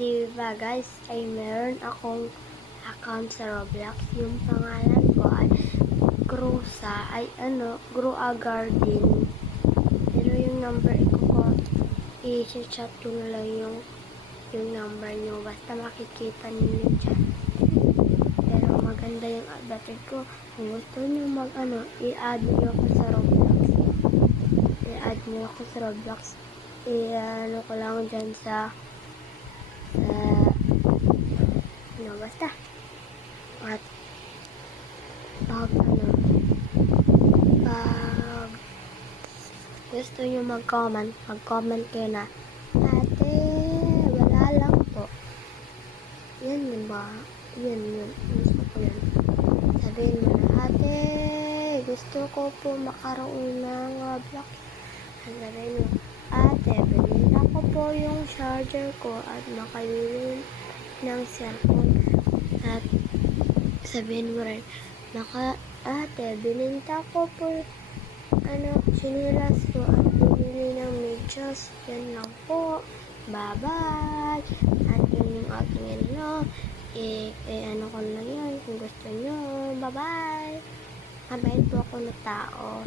Di ba guys, ay meron akong account sa Roblox. Yung pangalan ko ay Grua Garden. Pero yung number ko, i-chat ko na lang yung number nyo. Basta makikita ninyo dyan. Pero maganda yung update ko. Kung gusto nyo i-add nyo ako sa Roblox. I-add nyo ako sa Roblox. I-ano ko lang dyan sa basta. At pag gusto nyo mag-comment kayo na, ate, wala lang po. Yan yun ba? Yan. Gusto ko yan. Sabihin mo na, ate, gusto ko po makaroon ng Roblox. Sabihin mo, ate, bilhin ako po yung charger ko at makabili ng cellphone. At sabihin mo rin, ate, bininta ko po sinilas ko at bibili ng medyas. Yan lang po. Bye-bye. At yun yung aking ano ko lang yan kung gusto nyo. Bye-bye. Mabait po ako na tao.